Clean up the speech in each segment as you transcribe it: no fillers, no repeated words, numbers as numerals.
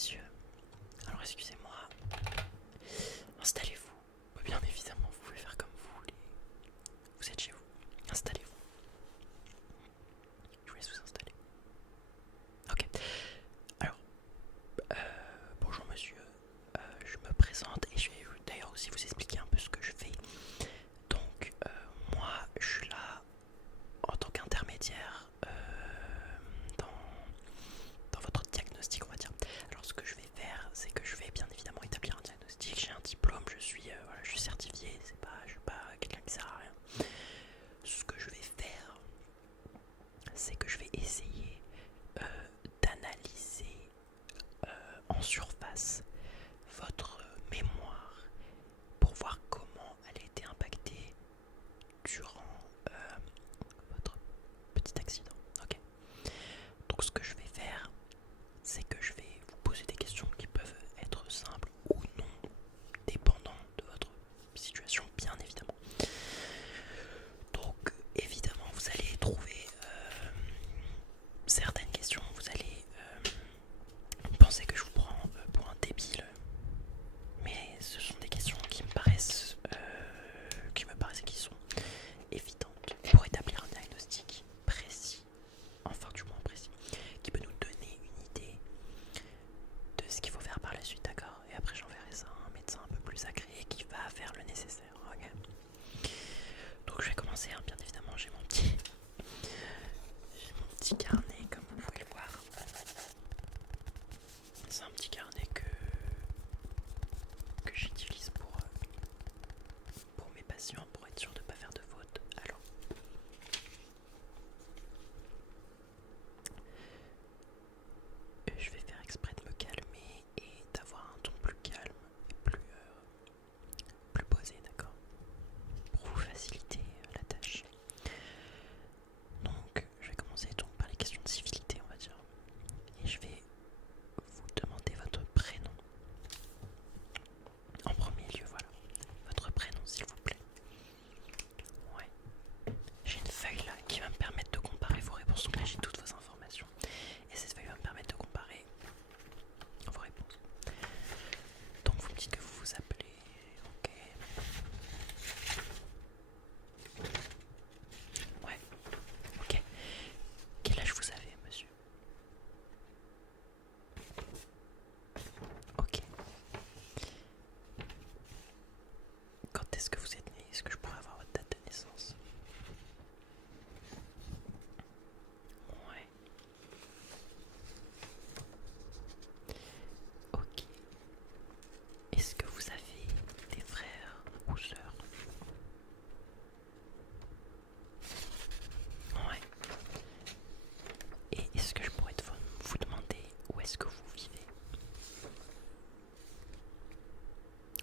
messieurs, alors excusez-moi, installez-vous. Bien évidemment, vous pouvez faire comme vous voulez. Vous êtes chez vous, installez-vous. Je vous laisse vous installer. Ok, alors, bonjour monsieur, je me présente et je vais d'ailleurs aussi vous expliquer un peu ce que je fais. Donc, moi, je suis là en tant qu'intermédiaire dans votre diagnostic, on va dire. Alors, ce que je vais faire, c'est que je vais bien évidemment établir un diagnostic. J'ai un diplôme, voilà, je suis certifié, je suis pas quelqu'un qui sert à rien. Ce que je vais faire, c'est que je vais essayer d'analyser en surface votre mémoire pour voir comment elle a été impactée durant votre petit accident. Ok. Donc ce que je vais faire, c'est que je vais vous poser des questions qui peuvent être simples ou non, dépendant de votre situation, bien évidemment. Donc évidemment, vous allez trouver certaines questions, vous allez penser que je vous prends pour un débile, mais ce sont des questions qui me paraissent et qui sont évidentes pour établir un diagnostic précis, enfin du moins précis, qui peut nous donner une idée de ce qu'il faut faire par la suite, d'accord? Et après j'enverrai ça à un médecin un peu plus agréé qui va faire le nécessaire, ok? Donc je vais commencer, hein, bien évidemment, j'ai mon petit carnet comme vous pouvez le voir. C'est un petit carnet que j'utilise pour mes patients, pour être sûr de ne pas faire de faute. Alors, je vais faire exprès de me calmer et d'avoir un ton plus calme, plus posé, d'accord? Pour vous faciliter la tâche. Donc, je vais commencer donc par les questions de civilité, on va dire. Et je vais vous demander votre prénom. En premier lieu, voilà. Votre prénom, s'il vous plaît. Ouais. J'ai une feuille là qui va me permettre de comparer vos réponses. Donc là, j'ai toutes vos informations. Et cette feuille va me permettre de comparer vos réponses. Donc vous me dites que vous vous appelez. Ok. Ouais. Ok. Quel âge vous avez, monsieur? Ok. Quand est-ce que vous êtes né? Est-ce que je pourrais avoir votre date de naissance? Ouais. Ok. Est-ce que vous avez des frères ou sœurs? Ouais. Et est-ce que je pourrais vous demander où est-ce que vous vivez?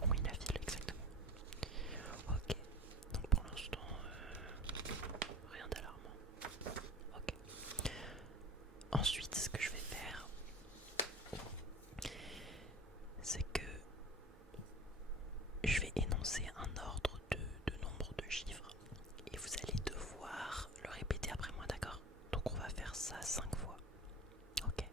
Oui, la ville, exactement. Ok. Donc pour l'instant, rien d'alarmant. Ok. Ensuite, ce que je vais faire, c'est que je vais énoncer un ordre de nombre de chiffres et vous allez devoir le répéter après moi, d'accord? Donc on va faire ça 5 fois. Ok.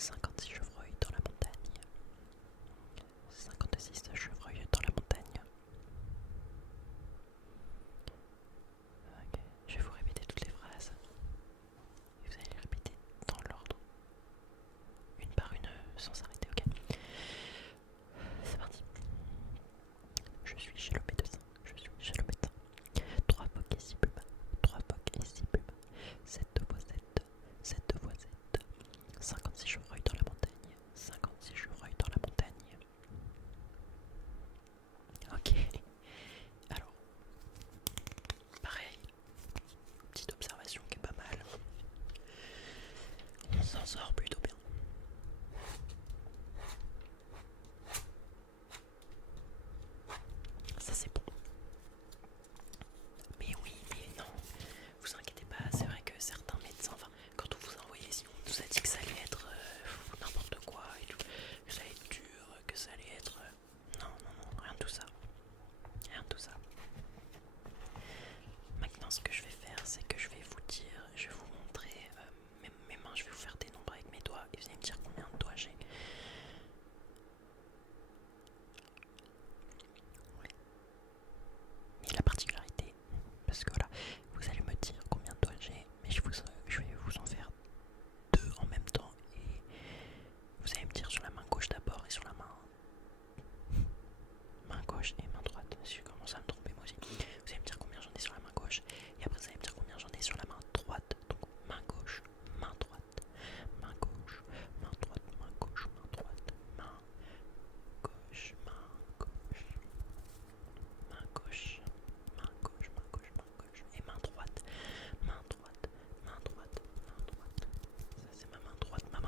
56 chevreuils dans la montagne. 56 chevreuils dans la montagne. Ok, je vais vous répéter toutes les phrases. Et vous allez les répéter dans l'ordre. Une par une, sans s'arrêter, ok? C'est parti. Je suis chez le médecin. Je suis chez le médecin. 3 phoques et 6 pumas. 3 phoques et 6 pumas. 7 fois 7. 7 fois 7. 56 chevreuils dans la montagne. 56 chevreuils dans la montagne. Ok. Alors, pareil. Petite observation qui est pas mal. On s'en sort plutôt bien. Ça c'est bon. Mais oui, mais non. Vous inquiétez pas, c'est vrai que certains médecins, enfin, quand on vous a envoyé, si on nous a dit que ça allait être n'importe quoi et tout, que ça allait être dur, que ça allait être... non, non, non, rien de tout ça. Rien de tout ça. Maintenant, ce que je vais faire, c'est que je vais vous dire, je vais vous montrer mes mains, je vais vous faire des nombres avec mes doigts et vous allez me dire combien de doigts j'ai. Ouais. Mais la particularité, parce que voilà, vous allez me dire combien de doigts j'ai, mais je vais vous en faire 2 en même temps et vous allez me dire sur la main gauche d'abord et sur la main gauche et main droite. Si je commence à me tromper moi aussi, vous allez me dire combien j'en ai sur la main gauche et après vous allez me dire combien j'en ai sur la main droite. Donc main gauche, main droite, main gauche, main droite, main gauche, main droite, main gauche, main gauche, main gauche, main gauche, main gauche, main gauche et main droite, main droite, main droite, main droite. Ça c'est ma main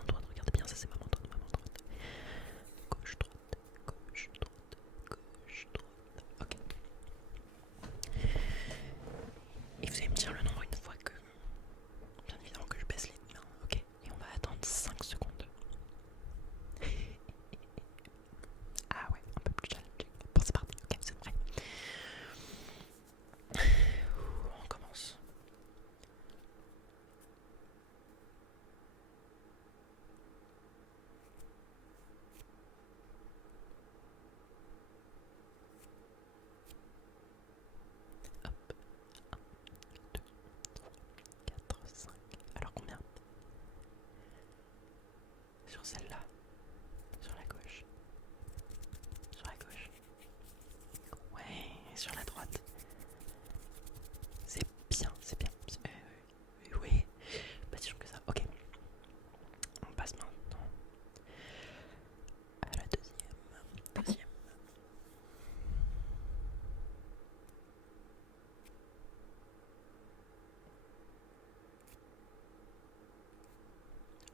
droite, regardez bien, ça c'est ma main droite, gauche, droite, gauche, droite, gauche, droite. Ok. Et vous allez me dire le nombre une fois que, bien évidemment, que je baisse les mains, ok? Et on va attendre 5 secondes. Ah ouais, un peu plus challenging. Bon, c'est parti, ok, vous êtes prêts? On commence. Hop, 1, 2, 3, 4, 5. Alors combien? Sur celle-là. Sur la gauche. Sur la gauche. Ouais, sur la droite. C'est bien, c'est bien. Oui, pas si sûr que ça. Ok. On passe maintenant à la deuxième.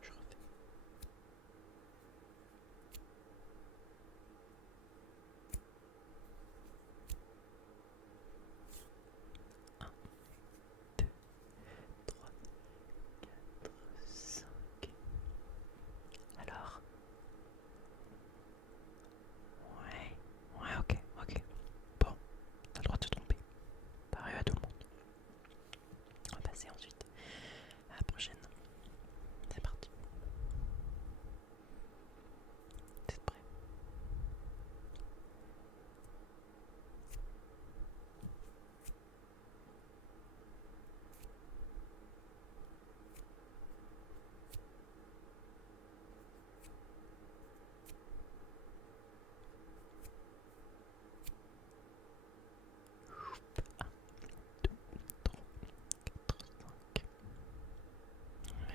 Je refais. 1, 2, 3, 4, 5. Alors. Ouais, ok. Bon, t'as le droit de te tromper. Ça arrive à tout le monde. On va passer ensuite à la prochaine. C'est parti. Vous êtes prêts?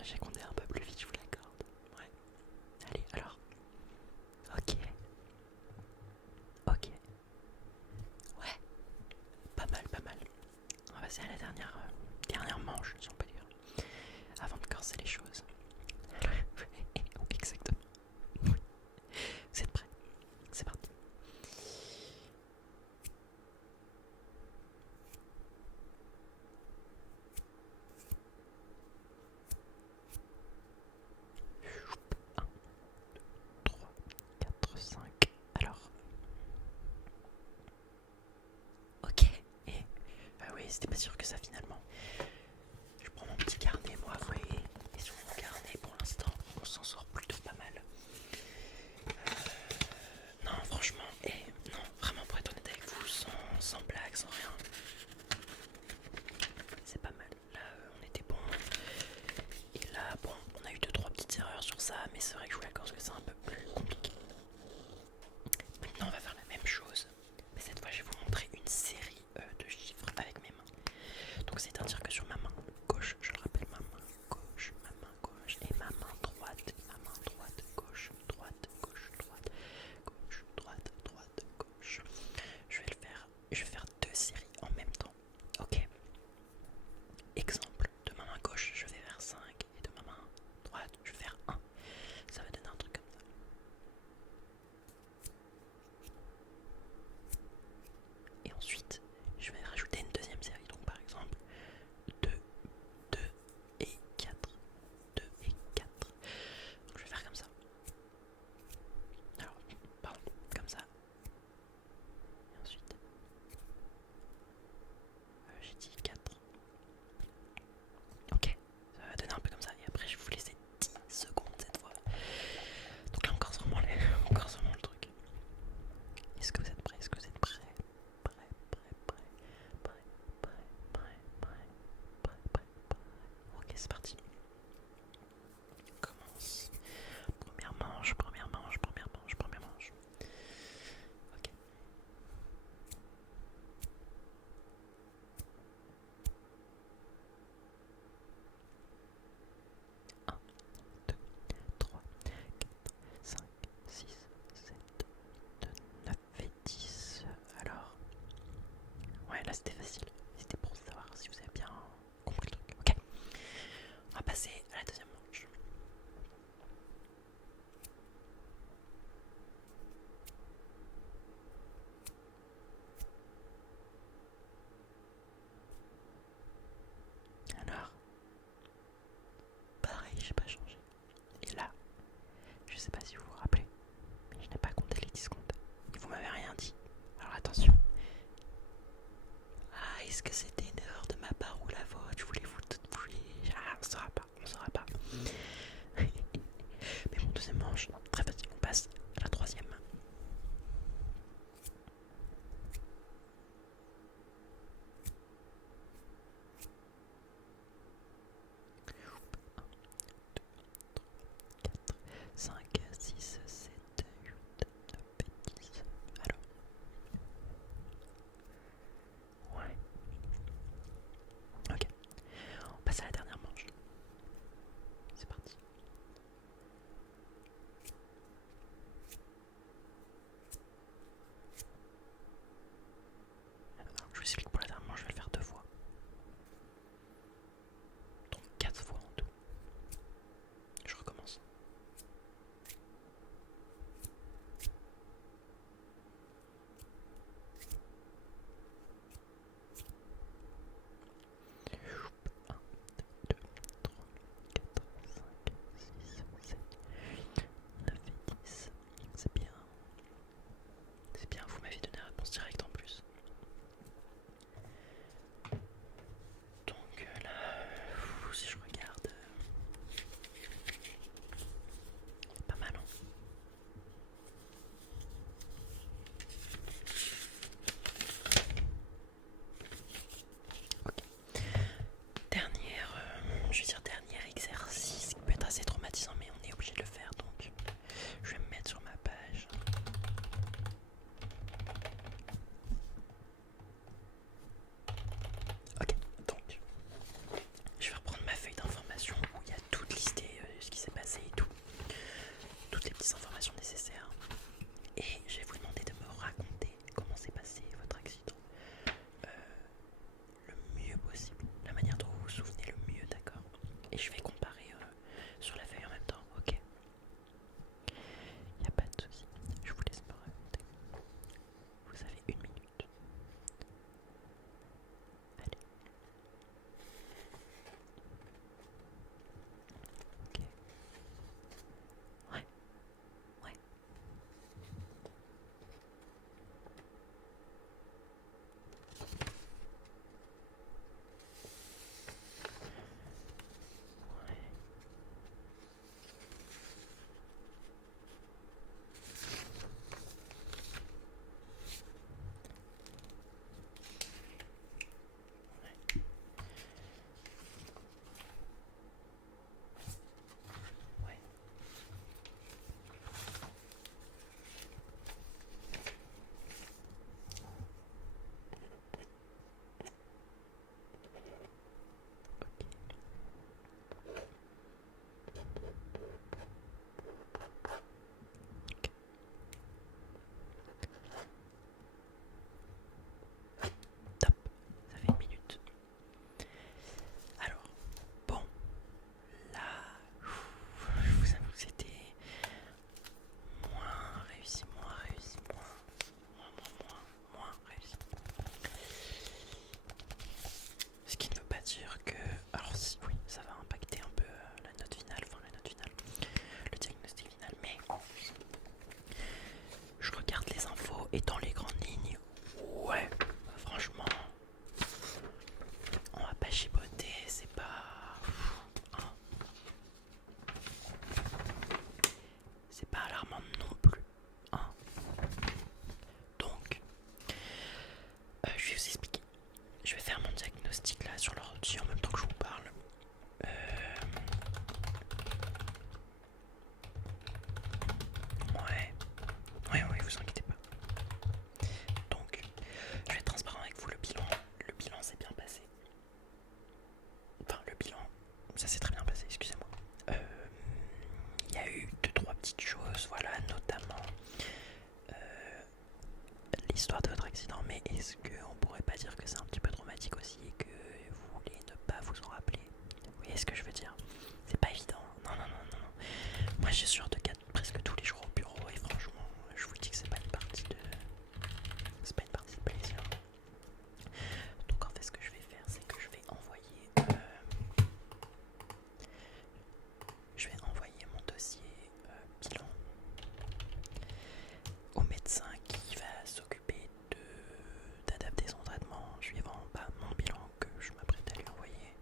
J'ai compté un peu plus vite, je vous l'accorde. Ouais. Allez, alors. Ok. Ouais. Pas mal. On va passer à la dernière manche, si on peut dire. Avant de corser les choses. Exactement. Oui. Vous êtes prêts? C'est parti. Un, 3, 4, 5. Alors. Ok. Et oui, c'était pas sûr que ça finalement. Je prends mon petit carnet, moi, vous voyez. Et sur mon carnet, pour l'instant, on s'en sort plutôt pas mal. mais c'est vrai que jouer à Corse, c'est un peu plus compliqué. Maintenant, on va faire la même chose, mais cette fois, je vais vous montrer une série de chiffres avec mes mains. Donc, c'est-à-dire que sur ma main gauche, je le rappelle, ma main gauche, et ma main droite, gauche, droite, gauche, droite, gauche, droite, droite, gauche. Je vais faire deux séries en même temps. Ok. Exemple, de ma main gauche, je vais faire 5 et de ma main droite, je vais faire 1. Ça va donner un truc comme ça. Et ensuite, je vais rajouter une deuxième série. Donc par exemple, 2, 2 et 4. 2 et 4. Donc je vais faire comme ça. Alors, pardon, comme ça. Et ensuite, j'ai dit 4. Ok, ça va donner un peu comme ça. Et après, je vais vous laisser 10 secondes cette fois. Donc là, encore sûrement le truc. Est-ce que vous êtes prêts? Est-ce que vous êtes prêts? Prêt. Ok, c'est parti. On commence. Première manche. Ok. 1, 2, 3, 4, 5, 6, 7, 8, 9 et 10. Alors, ouais, là c'était facile. C'était pour savoir si vous avez bien compris le truc. Ok, on va passer à la deuxième manche. Alors, pareil, j'ai pas changé. Et là, je sais pas si vous vous rappelez, mais je n'ai pas compté les 10 secondes. Et vous m'avez rien dit. Alors attention. Ah, est-ce que c'était une erreur de ma part ou la vôtre? Je voulais vous toutes bouger. Ah, on saura pas. ça s'est très bien passé, excusez-moi. Il y a eu deux trois petites choses, voilà, notamment l'histoire de votre accident, mais est-ce qu'on pourrait pas dire que c'est un petit peu traumatique aussi et que vous voulez ne pas vous en rappeler? Vous voyez ce que je veux dire? C'est pas évident. Non, non, non, non, non. Moi, j'ai ce genre de cas presque tous les jours au bureau et franchement, je vous dis que c'est pas une partie de, c'est pas une partie de plaisir. Donc en fait, ce que je vais faire, c'est que je vais envoyer mon dossier bilan au médecin qui va s'occuper d'adapter son traitement suivant mon bilan que je m'apprête à lui envoyer.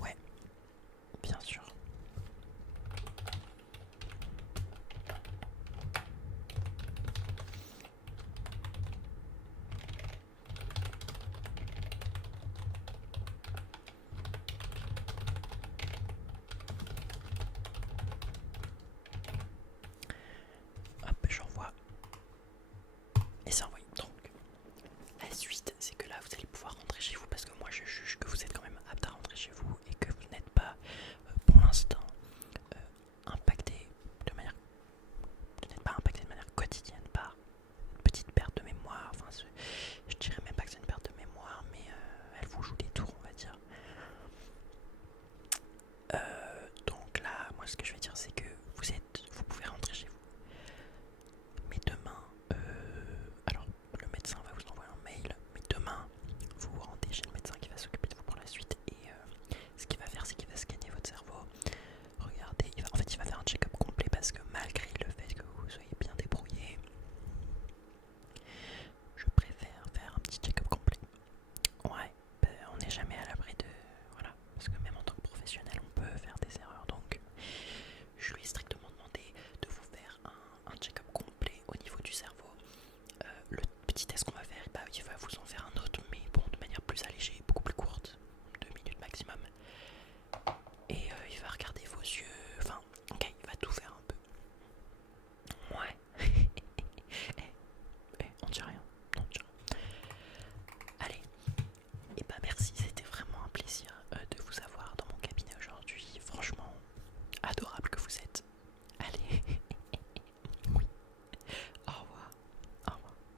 Ouais, bien sûr. Hop, j'envoie. Et c'est envoyé. Donc, la suite, c'est que là, vous allez pouvoir rentrer chez vous parce que moi, je juge que vous êtes quand même apte à rentrer chez vous et que vous n'êtes pas, pour l'instant, impacté de manière, vous n'êtes pas impacté de manière quotidienne par une petite perte de mémoire. Enfin, je dirais même pas que c'est une perte de mémoire, mais elle vous joue des tours, on va dire. Donc là, moi, ce que je vais dire, c'est que vous pouvez rentrer chez vous. Mais demain, alors le médecin va vous envoyer un mail, mais demain, vous vous rendez chez le médecin qui va s'occuper de vous pour la suite. Et ce qu'il va faire, c'est qu'il va scanner votre cerveau. Regardez, il va faire un check-up complet parce que malgré le fait que vous soyez bien débrouillé, je préfère faire un petit check-up complet. Ouais,